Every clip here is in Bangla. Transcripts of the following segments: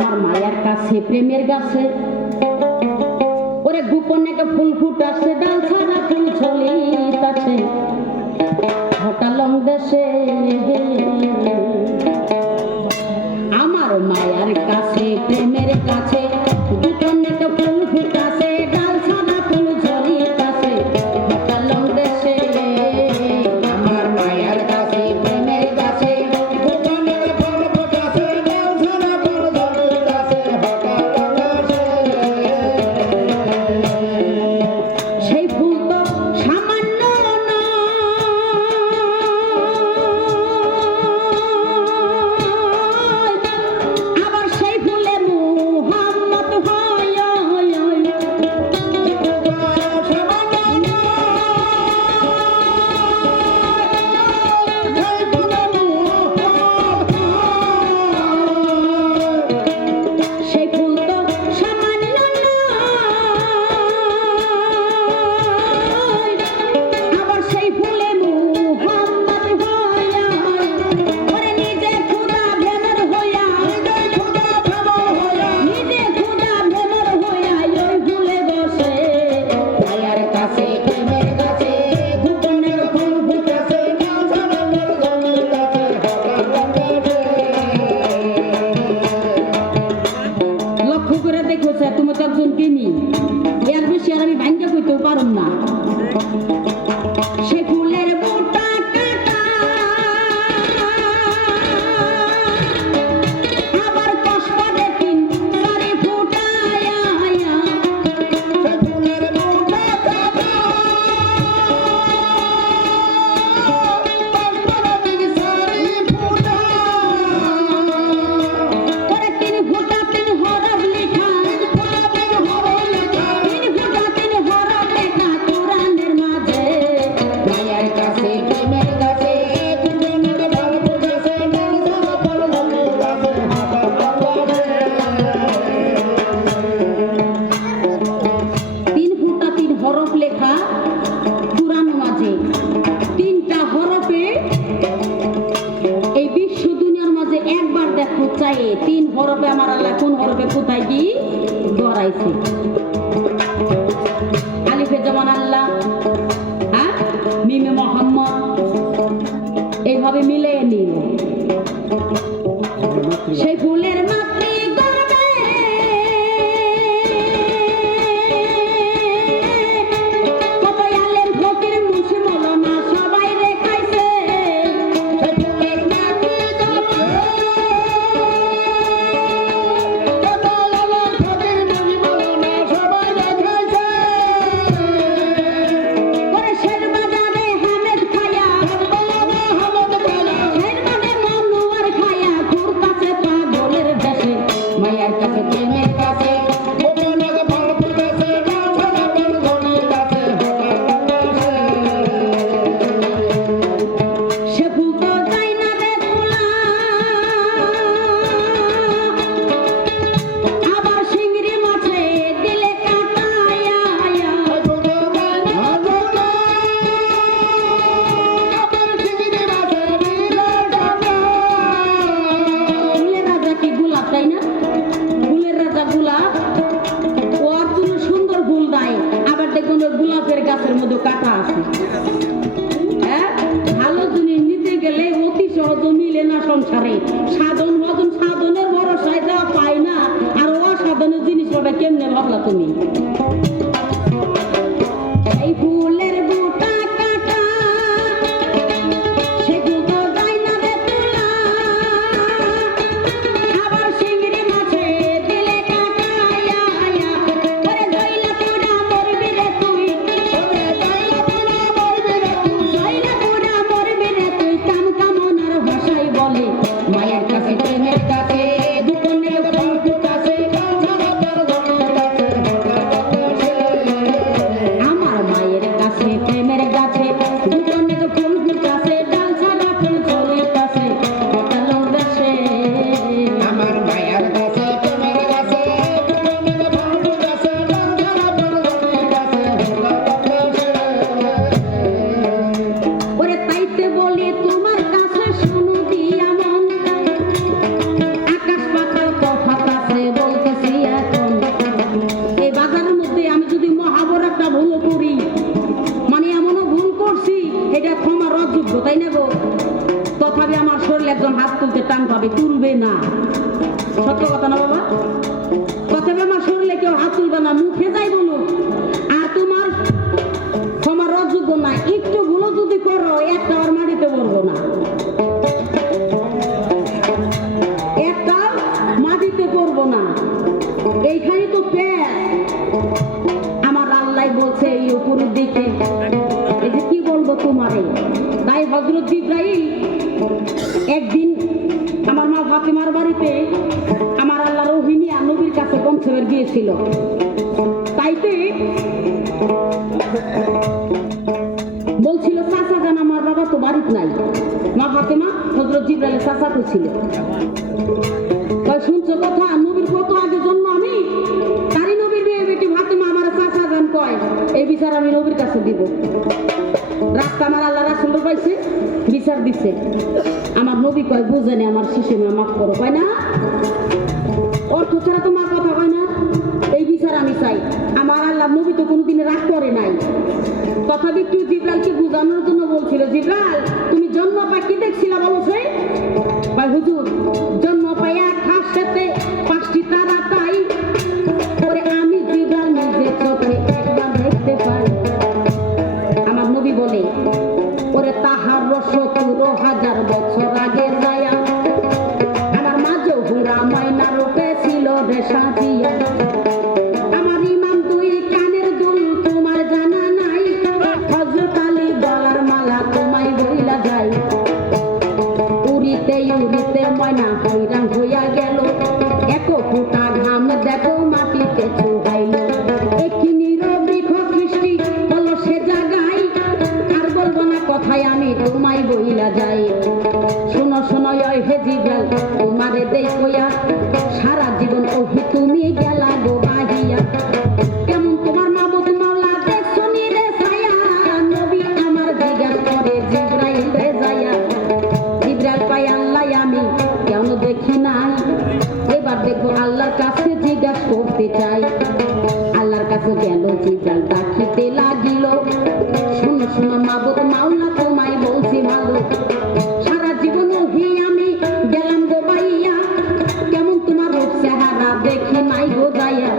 আমার মায়ের কাছে প্রেমের গাছে ওরে গোপনে একটা ফুল ফুটাছে ডাল ছাড়া ফুল ছলিতাছে হঠালং দেশে আমার মায়ের কাছে প্রেমের কাছে গোপনে একটা ফুল ফুটাছে ডাল ছাড়া ফুল ছলিতাছে হঠালং দেশে আমার মায়ের কাছে প্রেমের কাছে গোপনে ফুল ফুটাছে ডাল ছাড়া ফুল ছলিতাছে হঠালং দেশে সেই ফুল তো সামান্য আবার সেই ফুলে মুহাম্মদ হয় সেই ফুল তো সামান্য আবার সেই ফুলে মুহাম্মদ হয় ওরে নিজে খুদা ভেমর হইয়া নিজে খুদা ভেমর হইয়া ওই ফুলে বসে মায়ের কাছে প্রেমের কাছে গোপনে ফুল ফুটেছে ডাল ছাড়া ফুল ছলিতাছে লক্ষ্য করে দেখো স্যার তুমি তো একজন প্রেমী এর বেশি আর আমি ভাঙ্গা কইতেও পারুম না সে ফুলের বোটা কাটা আবার কষ্ট দেখিন সারি ফুটায়া সে ফুলের বোটা কাটা কষ্ট দেখিন সারি ফুটায়া ওরে তিন ফুটা তিন হরফ লেখা তিন ফুটা তিন হরফ লেখা কোরআনের মাঝে মায়ের কাছে প্রেমের কাছে গোপনে ফুল ফুটেছে ডাল ছাড়া ফুল ছলিতাছে তিন ফুটা তিন হরফ লেখা কোরআন মাঝে তিনটা হরফে এই বিশ্ব দুনিয়ার মাঝে একবার দেখো চাই তিন হরফে আমার আল্লাহ কোন হরফে কোথায় কি ধরাইছে আলিফে যেমন আল্লাহ হ্যাঁ মিমে মোহাম্মদ এইভাবে মিলে নিল সেই ফুলের মাতৃ গর্ভে কত আলেম ফকির মুন্সি মৌলানা সবাই রেখাইছে সেই ফুলের মাতৃ গর্ভে কত আলেম ফকির মুন্সি মৌলানা সবাই রেখাইছে ওরে শের বাজারে হামেদ খায়া শের বাজারে মনোয়ার খায়া ঘুরতাছে পাগলের দেশে মায়ের কাছে প্রেমের কাছে গোপনে ফুল ফুটেছে ডাল ছাড়া ফুল ছলিতাছে সে ফুল তো যায় না রে তুলা আবার চিংড়ি মাছে দিলে কাটায়া ফুল তো যায় না তুলা আবার চিংড়ি মাছে দিলে কাটায়া ফুলের রাজা কি গোলাপ তাই না ফুলের রাজা গোলাপ ওর কোনো সুন্দর ফুল নাই আবার দেখুন ওই গোলাপের গাছের মধ্যে কাটা আছে হ্যাঁ ভালো জিনিস নিতে গেলে অতি সহজ মিলে না সংসারে সাধন ভজন সাধনের ভরসায় যা পাই না আর অসাধনের জিনিস পাবে কেমনে ভাবলা তুমি এই ফুলের বোটা কাটা সে ফুল তো যায় না রে তুলা আবার চিংড়ি মাছে দিলে কাটায়া ওরে জয়লা পুরা মরবি রে তুই ওরে জয়লা পুরা মরবি রে তুই জয়লা পুরা মরবি রে তুই কাম কামনার ভাষায় বলে মায়ের কাছে প্রেমের কাছে গোপনে ফুল ফুটাছে ডাল ছাড়া ফুল ছলিতাছে আমার মায়ের কাছে প্রেমের কাছে গোপনে ফুল ফুটাছে ডাল ছাড়া ফুল ছলিতাছে হঠালং দেশে আমার মায়ের কাছে প্রেমের কাছে গোপনে ফুল ফুটাছে ডাল ছাড়া ফুল ছলিতাছে হঠালং দেশে ওরে তাইতে বলি তোমার কাছে শুনো দিয়া মন আকাশ পাতাল তফাৎ আছে এইখানে তো পেট। আমার আল্লাহ বলছে এই উপরের দিকে, এই যে কি বলবো তোমারে। তাই হযরত জিবরাইল একদিন আমার মা ফাতেমার বাড়িতে আমার আল্লাহ রহিনী আর নবীর কাছে পৌঁছাবার গিয়েছিল। তাইতে বলছিল চাচা জান আমার বাবা তো বাড়িতে নাই। মা ফাতেমা হযরত জিবরাইলের চাচা কইছিল, শুনছো কথা, নবীর কত আগে জন্ম আমি, তারই নবীর বিয়ে বেটি ফাতেমা আমার চাচা জান কয়, এই বিচার আমি নবীর কাছে দিব। রাস্তা আমার আল্লাহ রাসূল পাইছে, বিচার দিছে। আমার নবী কয় বুঝেনি আমার শিশু মা মাফ করো, কয় না অর্থ ছাড়া তোমার কথা কয় না, এই বিচার আমি চাই। আমার আল্লাহ নবী তো কোনোদিন রাগ করে নাই। তথাপি একটু জিবরাইলকে বোঝানোর জন্য বলছিল, জিবরাইল তুমি জন্ম পাই কি দেখছিলা বলছে? কয় হুজুর জন্ম পাই এক হাঁস সাথে 5টি তারা, তাই পরে আমি জিবরাইল নিজে চোখে একবার দেখতে পাই। আমার নবী বলে ওরে তাহার 70,000 বছর আগে যায়া আমার মাঝে হুরা ময়না রূপে ছিল রে সাজিয়া। আমার ইমাম 2 কানের দুল তোমার জানা নাই, হযরত আলী গলার মালা তোমায় বইলা যায়। উড়িতে উড়িতে ময়না হইরান হইয়া গেল, এক ফোঁটা ঘাম দেখো মাটিতে চুবাইল। এক্ষিনির বৃক্ষ সৃষ্টি হলো সে জায়গায়, আর বলবো না কথায় আমি তোমায় বইলা যাই। শোনো শোনো হে জিবরাইল তোমারে দেখইয়া সারা জীবন ওহি তুমি গেলা গো বাহিয়া। কেমন তোমার মাবুদ মাওলা দেখছো নি রে ছায়া, নবী আমার জিজ্ঞাস করে জিবরাইল রে যায়া। জিবরাইল পাই আল্লাহ আমি কেন দেখি নাই, এবার দেখো আল্লাহর কাছে জিজ্ঞাস করতে চাই। আল্লাহর কাছে গেল জিবরাইল ডাকিতে লাগিল, শোনো শোনো মাবুদ মাওলা তোমায় বলছি ভালো, সারা জীবন ওহি আমি গেলাম গো বাইয়া। কেমন তোমার রূপ চেহারা দেখি নাই গো যাইয়া,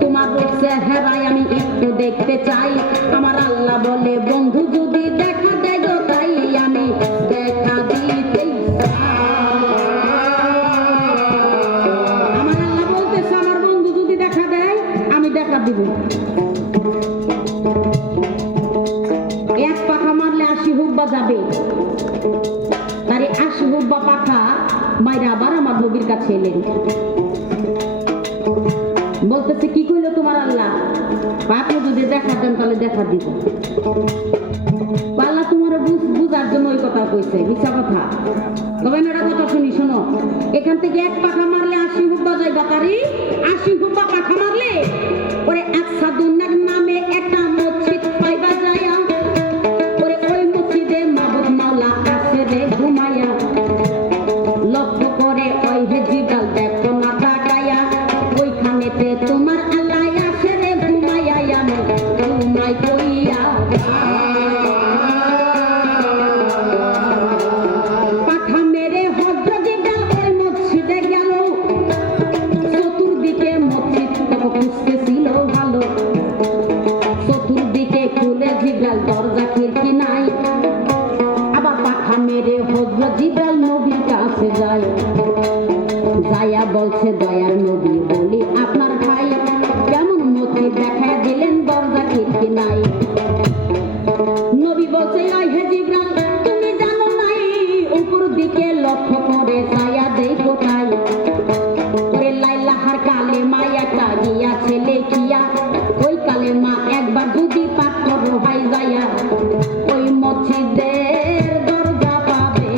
তোমার রূপ চেহারায় আমি একটু দেখতে চাই। আমার আল্লাহ বলে বন্ধু যদি দেখা দেয় গো তাই আমি দেখা দিতেই আমার আল্লাহ বলতেছে আমার বন্ধু যদি দেখা দেয় আমি দেখা দিব। এক পাখা মারলে 80 হুব্বা যাবে, তার 80 হুব্বা পাখা মাইরা আবার আমার নবীর কাছে এলেন। বলতেছে কি কইলো তোমার আল্লাহ? আপনি যদি দেখা দেন তাহলে দেখা দিব। আল্লাহ তোমার বুঝার জন্য ওই কথা কইছে, মিথ্যা কথা। তবে না কথা শুনি, শোনো, এখান থেকে এক পাখা মারলে 80 হুব্বা যাইবা, তারই 80 হুব্বা পাখা মারলে ওরে আকসাদুন্নার নামে একটা মসজিদ পাইবা যায়া, ওরে ওই মসজিদে মাবুদ মাওলা আছে রে ঘুমায়া। লক্ষ্য করে ওই হে জিবরাইল দেখো না তাকায়া, ওইখানেতে তোমার আল্লাহ আছে রে ঘুমায়া। আমি ঘুমাই কইয়া পাখা মেরে হযরত জিবরাইল ওই মসজিদে গেল। চতুর্দিকে মসজিদ খুঁজতেছিল ভালো, চতুর্দিকে খুলে জিবরাইল দরজা খিড়কি নাই। আবার পাখা মেরে হযরত জিবরাইল নবীর কাছে যায়, যায়া বলছে দয়ার নবী বলি আপনার ভাই কেমন মসজিদ দেখা দিলেন দরজা খিড়কি নাই। নবী বলছে হে জিবরাইল তুমি জানো নাই, উপর দিকে লক্ষ্য করে যায়া দেখো তাই। ওরে লাইলাহার কালেমা একটা গিয়াছে লেখিয়া, ওই কালেমা একবার যদি পাঠ করো ভাই যায়া, ওই মসজিদের দরজা পাবে,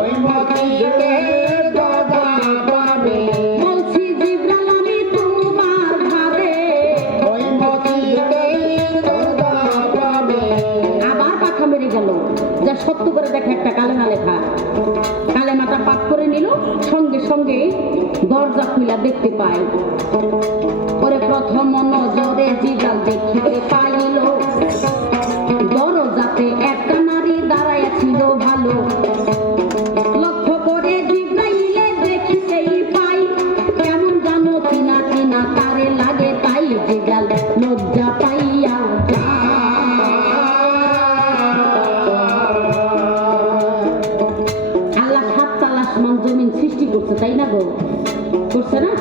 ওই মসজিদের দরজা পাবে। বলছি জিবরাইল আমি তোমার ভাবে, ওই মসজিদের দরজা পাবে। আবার পাখা মেরে গেল, যা সত্য করে দেখে একটা কালেমা লেখা। কালেমাটা পাঠ করে নিল, সঙ্গে সঙ্গে দরজা খুলে দেখতে পায়। পরে প্রথম নজরে জিবরাইল দেখিতে পাইল দরজাতে একটা নারী দাঁড়ায় ছিল ভালো। লক্ষ্য করে জিবরাইলে দেখিতেই পাই কেমন জানো চিনা চিনা তারে লাগে, তাই জিবরাইল লজ্জা পাইয়া আল্লাহ 7 তাল আসমান জমিন সৃষ্টি করছে, তাই না গো? করছে না?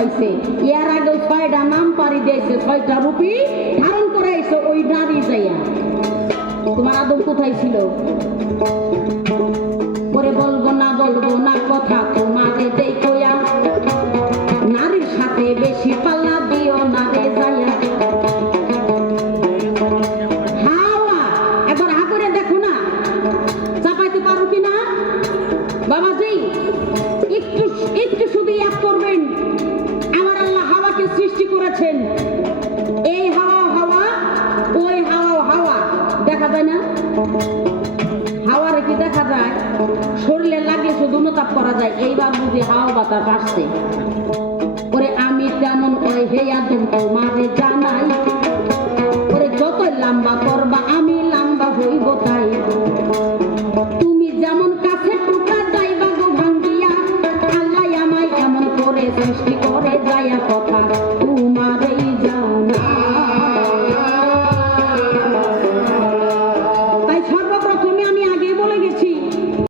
পাইছে এর আগে 6টা নাম পারি দিয়েছে 6টা রূপী ধারণ করে আইছে ওই নারী যাইয়া তোমার আদম কোথায় ছিল পরে বলবো না কথা তোমাকে দেই কইয়া নারীর সাথে বেশি পাল্লা দিও না রে যাইয়া হাওয়া একবার হা করে দেখো না চাপাইতে পারো কিনা বাবাজি একটু একটু শুধু ইয়াদ করবেন আমার আল্লাহ হাওয়াকে সৃষ্টি করেছেন এই হাওয়া ওই হাওয়া দেখা যায় না হাওয়ারে কি দেখা যায় শরীরে লাগলে শুধু অনুতাপ করা যায় এইবার বুঝি হাওয়া বাতাস আসছে ওরে আমি তেমন ওই হে আদম তোমারে জানাই ওরে যত লম্বা